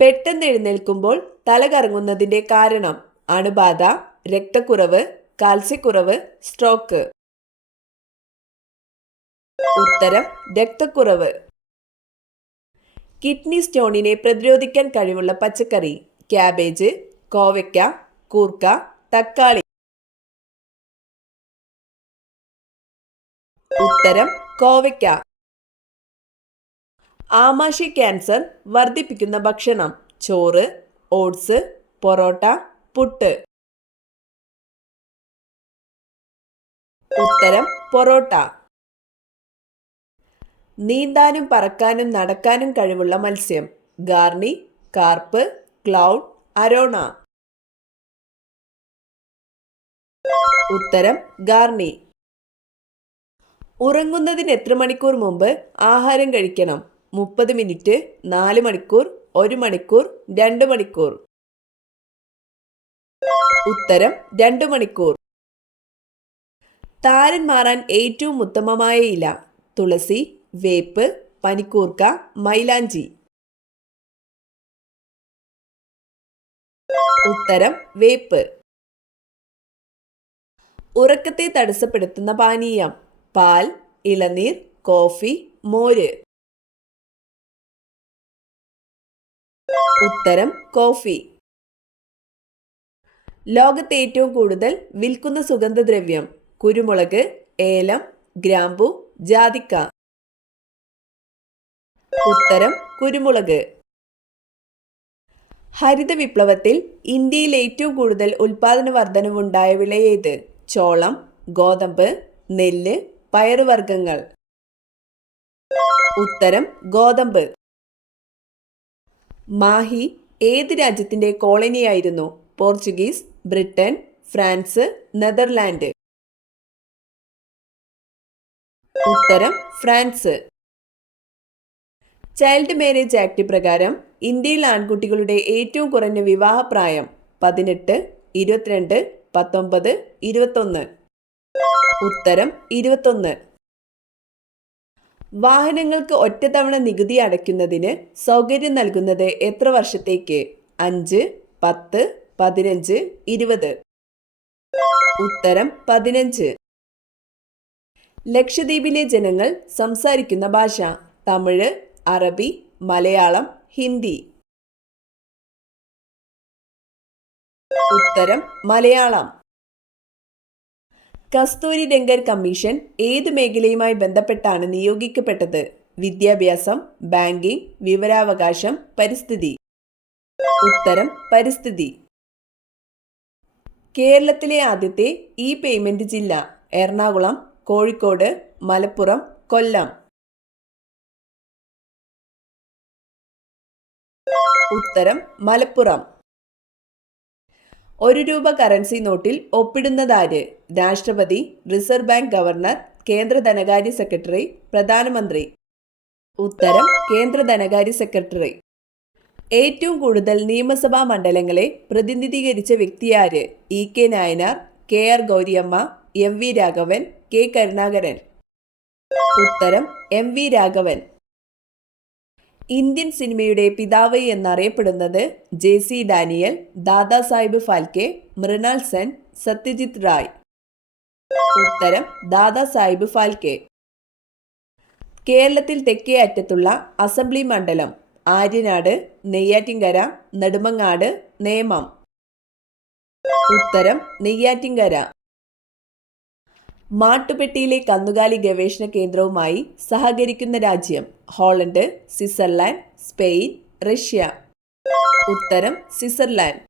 പെട്ടെന്ന് എഴുന്നേൽക്കുമ്പോൾ തല കറങ്ങുന്നതിന്റെ കാരണം അണുബാധ, രക്തക്കുറവ്, കാൽസ്യക്കുറവ്, സ്ട്രോക്ക്. ഉത്തരം രക്തക്കുറവ്. കിഡ്നി സ്റ്റോണിനെ പ്രതിരോധിക്കാൻ കഴിവുള്ള പച്ചക്കറി: ക്യാബേജ്, കോവയ്ക്ക, കൂർക്ക, തക്കാളി. ഉത്തരം കോവയ്ക്ക. ആമാശയ ക്യാൻസർ വർദ്ധിപ്പിക്കുന്ന ഭക്ഷണം: ചോറ്, ഓട്സ്, പൊറോട്ട, പുട്ട്. ഉത്തരം പൊറോട്ട. നീന്താനും പറക്കാനും നടക്കാനും കഴിവുള്ള മത്സ്യം: ഗാർണി, കാർപ്പ്, ക്ലൗഡ്, അരോണ. ഉത്തരം ഗാർണി. ഉറങ്ങുന്നതിന് എത്ര മണിക്കൂർ മുമ്പ് ആഹാരം കഴിക്കണം? 30 മിനിറ്റ്, 4 മണിക്കൂർ, 1 മണിക്കൂർ, 2 മണിക്കൂർ. ഉത്തരം 2 മണിക്കൂർ. താരൻ മാറാൻ ഏറ്റവും ഉത്തമമായ ഇല: തുളസി, വേപ്പ്, പനിക്കൂർക്ക, മൈലാഞ്ചി. ഉത്തരം വേപ്പ്. ഉറക്കത്തെ തടസ്സപ്പെടുത്തുന്ന പാനീയം: പാൽ, ഇളനീർ, കോഫി, മോര്. ഉത്തരം കോഫി. ലോകത്തെ ഏറ്റവും കൂടുതൽ വിൽക്കുന്ന സുഗന്ധദ്രവ്യം: കുരുമുളക്, ഏലം, ഗ്രാമ്പു, ജാതിക്ക. ഉത്തരം കുരുമുളക്. ഹരിത വിപ്ലവത്തിൽ ഇന്ത്യയിൽ ഏറ്റവും കൂടുതൽ ഉൽപാദന വർധനവുണ്ടായ വിള ഏത്? ചോളം, ഗോതമ്പ്, നെല്ല്, പയറുവർഗ്ഗങ്ങൾ. ഉത്തരം ഗോതമ്പ്. മാഹി ഏത് രാജ്യത്തിന്റെ കോളനിയായിരുന്നു? Portuguese, Britain, France, Netherland. ഉത്തരം ഫ്രാൻസ്. ചൈൽഡ് മാരേജ് ആക്ട് പ്രകാരം ഇന്ത്യയിൽ ആൺകുട്ടികളുടെ ഏറ്റവും കുറഞ്ഞ വിവാഹപ്രായം: 18, 22, 19, 21. ഉത്തരം 21. വാഹനങ്ങൾക്ക് ഒറ്റത്തവണ നികുതി അടയ്ക്കുന്നതിന് സൗകര്യം നൽകുന്നത് എത്ര വർഷത്തേക്ക്? 5, 10, 15, 20. ഉത്തരം 15. ലക്ഷദ്വീപിലെ ജനങ്ങൾ സംസാരിക്കുന്ന ഭാഷ: തമിഴ്, അറബി, മലയാളം, ഹിന്ദി. ഉത്തരം മലയാളം. കസ്തൂരി രംഗൻ കമ്മീഷൻ ഏത് മേഖലയുമായി ബന്ധപ്പെട്ടാണ് നിയോഗിക്കപ്പെട്ടത്? വിദ്യാഭ്യാസം, ബാങ്കിംഗ്, വിവരാവകാശം, പരിസ്ഥിതി. ഉത്തരം പരിസ്ഥിതി. കേരളത്തിലെ ആദ്യത്തെ ഇ പേയ്മെന്റ് ജില്ല: എറണാകുളം, കോഴിക്കോട്, മലപ്പുറം, കൊല്ലം. ഉത്തരം മലപ്പുറം. 1 രൂപ കറൻസി നോട്ടിൽ ഒപ്പിടുന്നതാര്? രാഷ്ട്രപതി, റിസർവ് ബാങ്ക് ഗവർണർ, കേന്ദ്ര ധനകാര്യ സെക്രട്ടറി, പ്രധാനമന്ത്രി. ഉത്തരം കേന്ദ്ര ധനകാര്യ സെക്രട്ടറി. ഏറ്റവും കൂടുതൽ നിയമസഭാ മണ്ഡലങ്ങളെ പ്രതിനിധീകരിച്ച വ്യക്തിയാര്? E K Nayanar, K R Gauriamma, M V Raghavan, K Karunakaran. ഉത്തരം എം വി രാഘവൻ. ഇന്ത്യൻ സിനിമയുടെ പിതാവ് എന്നറിയപ്പെടുന്നത്? J C Daniel, Dadasaheb Phalke, Mrinal Sen, Satyajit Ray. ഉത്തരം ദാദാസാഹിബ് ഫാൽക്കെ. കേരളത്തിൽ തെക്കേ അറ്റത്തുള്ള അസംബ്ലി മണ്ഡലം: ആര്യനാട്, നെയ്യാറ്റിൻകര, നെടുമങ്ങാട്, നേമം. ഉത്തരം നെയ്യാറ്റിൻകര. മാട്ടുപ്പെട്ടിയിലെ കന്നുകാലി ഗവേഷണ കേന്ദ്രവുമായി സഹകരിക്കുന്ന രാജ്യം: ഹോളണ്ട്, സ്വിറ്റ്സർലാൻഡ്, സ്പെയിൻ, റഷ്യ. ഉത്തരം സ്വിറ്റ്സർലാൻഡ്.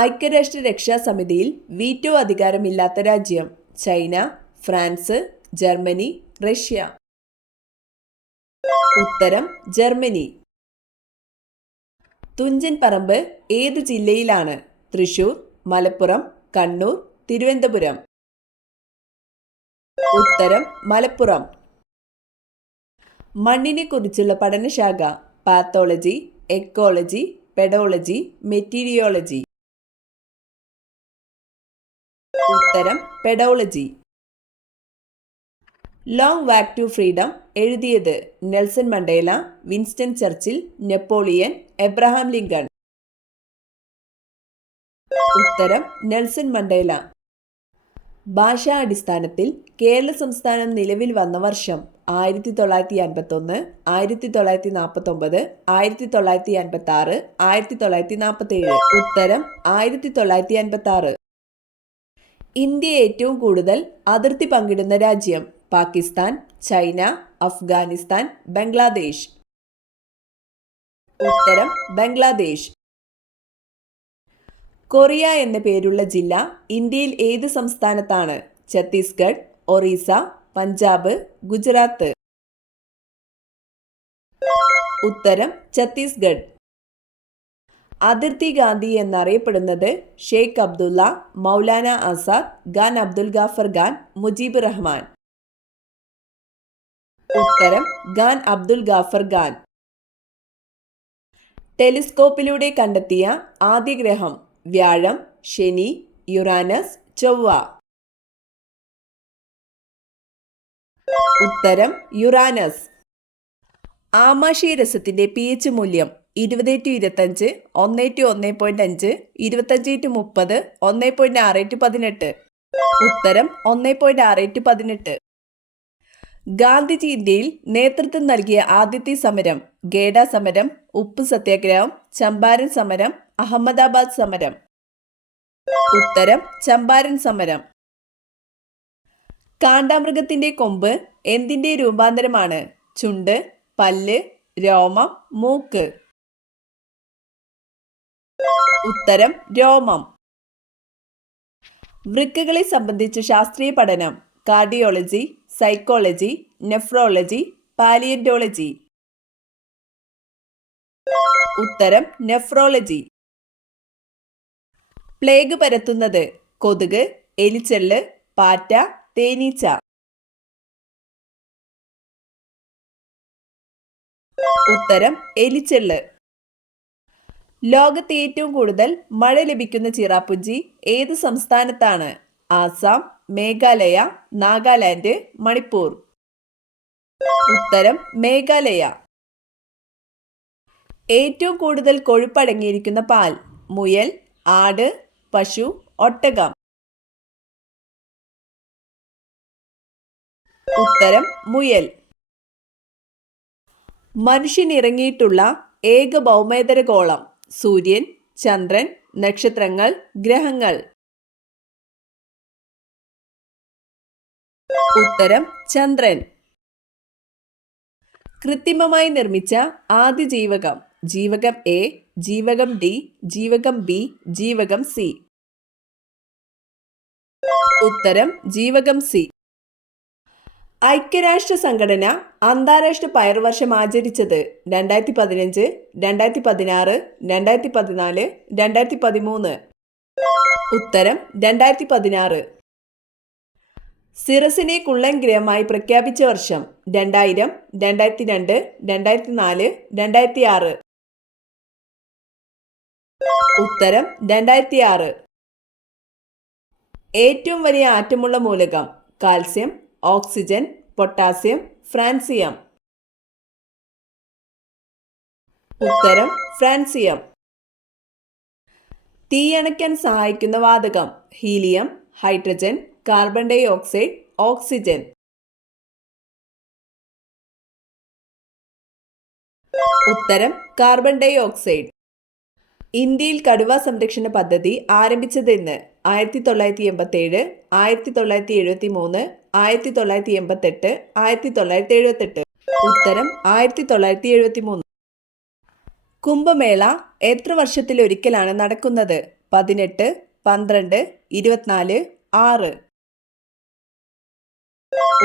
ഐക്യരാഷ്ട്ര രക്ഷാസമിതിയിൽ വീറ്റോ അധികാരമില്ലാത്ത രാജ്യം: ചൈന, ഫ്രാൻസ്, ജർമ്മനി, റഷ്യ. ഉത്തരം ജർമ്മനി. തുഞ്ചൻ പറമ്പ് ഏത് ജില്ലയിലാണ്? തൃശൂർ, മലപ്പുറം, കണ്ണൂർ, തിരുവനന്തപുരം. ഉത്തരം മലപ്പുറം. മണ്ണിനെ കുറിച്ചുള്ള പഠനശാഖ: പാത്തോളജി, എക്കോളജി, പെഡോളജി, മെറ്റീരിയോളജി. ഉത്തരം pedology. Long walk to freedom എഴുതിയത് Nelson Mandela, Winston Churchill, Napoleon, Abraham Lincoln. ഉത്തരം നെൽസൺ മണ്ടേല. ഭാഷാ അടിസ്ഥാനത്തിൽ കേരള സംസ്ഥാനം നിലവിൽ വന്ന വർഷം 1951, 1949, 1956, 1947. ഉത്തരം 1956. ഇന്ത്യ ഏറ്റവും കൂടുതൽ അതിർത്തി പങ്കിടുന്ന രാജ്യം പാകിസ്ഥാൻ, ചൈന, അഫ്ഗാനിസ്ഥാൻ, ബംഗ്ലാദേശ്. ഉത്തരം ബംഗ്ലാദേശ്. കൊറിയ എന്ന പേരുള്ള ജില്ല ഇന്ത്യയിൽ ഏത് സംസ്ഥാനത്താണ്? ഛത്തീസ്ഗഡ്, ഒറീസ, പഞ്ചാബ്, ഗുജറാത്ത്. ഉത്തരം ഛത്തീസ്ഗഡ്. അതിർത്തി ഗാന്ധി എന്നറിയപ്പെടുന്നത് ഷെയ്ഖ് അബ്ദുള്ള, മൗലാന ആസാദ്, ഖാൻ അബ്ദുൽ ഗാഫർ ഖാൻ, മുജീബ് റഹ്മാൻ. ഉത്തരം ഖാൻ അബ്ദുൽ ഗാഫർ ഖാൻ. ടെലിസ്കോപ്പിലൂടെ കണ്ടെത്തിയ ആദ്യ ഗ്രഹം വ്യാഴം, ശനി, യുറാനസ്, ചൊവ്വ. ഉത്തരം യുറാനസ്. ആമാശയരസത്തിന്റെ pH മൂല്യം 20:25, 1:1.5, 25:30, 1.6:18. ഉത്തരം 1.6:18. ഗാന്ധിജി ഇന്ത്യയിൽ നേതൃത്വം നൽകിയ ആദ്യത്തെ സമരം ഗേഡ സമരം, ഉപ്പ് സത്യാഗ്രഹം, ചമ്പാരൻ സമരം, അഹമ്മദാബാദ് സമരം. ഉത്തരം ചമ്പാരൻ സമരം. കാണ്ടാമൃഗത്തിന്റെ കൊമ്പ് എന്തിന്റെ രൂപാന്തരമാണ്? ചുണ്ട്, പല്ല്, രോമം, മൂക്ക്. ഉത്തരം രോമം. വൃക്കകളെ സംബന്ധിച്ച ശാസ്ത്രീയ പഠനം കാർഡിയോളജി, സൈക്കോളജി, നെഫ്രോളജി, പാലിയന്റോളജി. ഉത്തരം നെഫ്രോളജി. പ്ലേഗ് പരത്തുന്നത് കൊതുക്, എലിച്ചെള്ള്, പാറ്റ, തേനീച്ച. ഉത്തരം എലിച്ചെള്ള്. ലോകത്ത് ഏറ്റവും കൂടുതൽ മഴ ലഭിക്കുന്ന ചിറാപ്പുഞ്ചി ഏത് സംസ്ഥാനത്താണ്? ആസാം, മേഘാലയ, നാഗാലാൻഡ്, മണിപ്പൂർ. ഉത്തരം മേഘാലയ. ഏറ്റവും കൂടുതൽ കൊഴുപ്പടങ്ങിയിരിക്കുന്ന പാൽ മുയൽ, ആട്, പശു, ഒട്ടകം. ഉത്തരം മുയൽ. മനുഷ്യൻ ഇറങ്ങിയിട്ടുള്ള ഏക ഭൗമേതര ഗോളം സൂര്യൻ, ചന്ദ്രൻ, നക്ഷത്രങ്ങൾ, ഗ്രഹങ്ങൾ. ഉത്തരം ചന്ദ്രൻ. കൃത്രിമമായി നിർമ്മിച്ച ആദ്യ ജീവകം ജീവകം എ, ജീവകം ഡി, ജീവകം ബി, ജീവകം സി. ഉത്തരം ജീവകം സി. ഐക്യരാഷ്ട്ര സംഘടന അന്താരാഷ്ട്ര പയർവർഷം ആചരിച്ചത് 2015, 2016, 2014, 2013. ഉത്തരം 2016. സിറസിനെ കുള്ളൻ ഗ്രഹമായി പ്രഖ്യാപിച്ച വർഷം 2000, 2002, 2004, 2006. ഉത്തരം 2006. ഏറ്റവും വലിയ ആറ്റമുള്ള മൂലകം കാൽസ്യം, ഓക്സിജൻ, പൊട്ടാസ്യം, ഫ്രാൻസിയം. ഉത്തരം ഫ്രാൻസിയം. തീയണയ്ക്കാൻ സഹായിക്കുന്ന വാതകം helium, hydrogen, carbon dioxide, oxygen. ഉത്തരം കാർബൺ ഡൈ ഓക്സൈഡ്. ഇന്ത്യയിൽ കടുവ സംരക്ഷണ പദ്ധതി ആരംഭിച്ചതെന്ന്? 1987, 1973, 1988, 1978. ഉത്തരം 1973. കുംഭമേള എത്ര വർഷത്തിലൊരിക്കലാണ് നടക്കുന്നത്? 18, 12, 24, 6.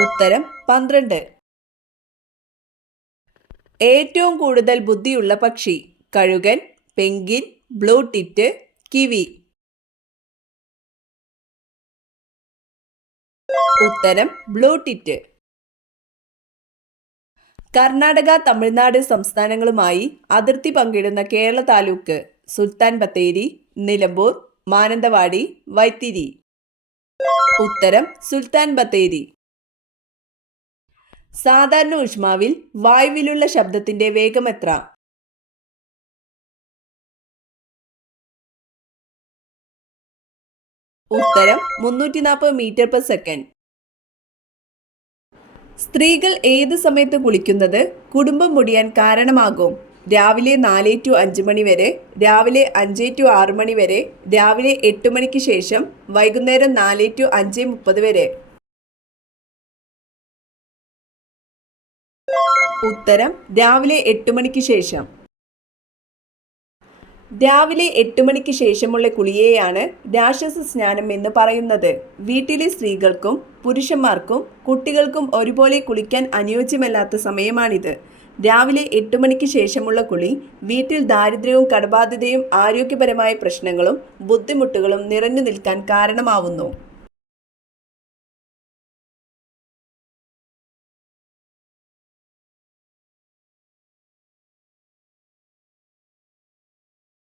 ഉത്തരം 12. ഏറ്റവും കൂടുതൽ ബുദ്ധിയുള്ള പക്ഷി കഴുകൻ, പെൻഗ്വിൻ, ബ്ലൂ ടിറ്റ്, കിവി. ഉത്തരം ബ്ലൂ ടിറ്റ്. കർണാടക, തമിഴ്നാട് സംസ്ഥാനങ്ങളുമായി അതിർത്തി പങ്കിടുന്ന കേരള താലൂക്ക് സുൽത്താൻ ബത്തേരി, നിലമ്പൂർ, മാനന്തവാടി, വൈത്തിരി. ഉത്തരം സുൽത്താൻ ബത്തേരി. സാധാരണ ഊഷ്മാവിൽ വായുവിലുള്ള ശബ്ദത്തിന്റെ വേഗം എത്ര? ഉത്തരം 340 മീറ്റർ പെർ സെക്കൻഡ്. സ്ത്രീകൾ ഏത് സമയത്ത് കുളിക്കുന്നത് കുടുംബം മുടിയാൻ കാരണമാകും? രാവിലെ 4 to 5 മണി വരെ, രാവിലെ 5 to 6 മണി വരെ, രാവിലെ 8 മണിക്ക് ശേഷം, വൈകുന്നേരം 4 to 5:30 വരെ. ഉത്തരം രാവിലെ 8 മണിക്ക് ശേഷം. രാവിലെ 8 മണിക്ക് ശേഷമുള്ള കുളിയെയാണ് രാക്ഷസ സ്നാനം എന്ന് പറയുന്നത്. വീട്ടിലെ സ്ത്രീകൾക്കും പുരുഷന്മാർക്കും കുട്ടികൾക്കും ഒരുപോലെ കുളിക്കാൻ അനുയോജ്യമല്ലാത്ത സമയമാണിത്. രാവിലെ 8 മണിക്ക് ശേഷമുള്ള കുളി വീട്ടിൽ ദാരിദ്ര്യവും കടബാധ്യതയും ആരോഗ്യപരമായ പ്രശ്നങ്ങളും ബുദ്ധിമുട്ടുകളും നിറഞ്ഞു നിൽക്കാൻ കാരണമാവുന്നു.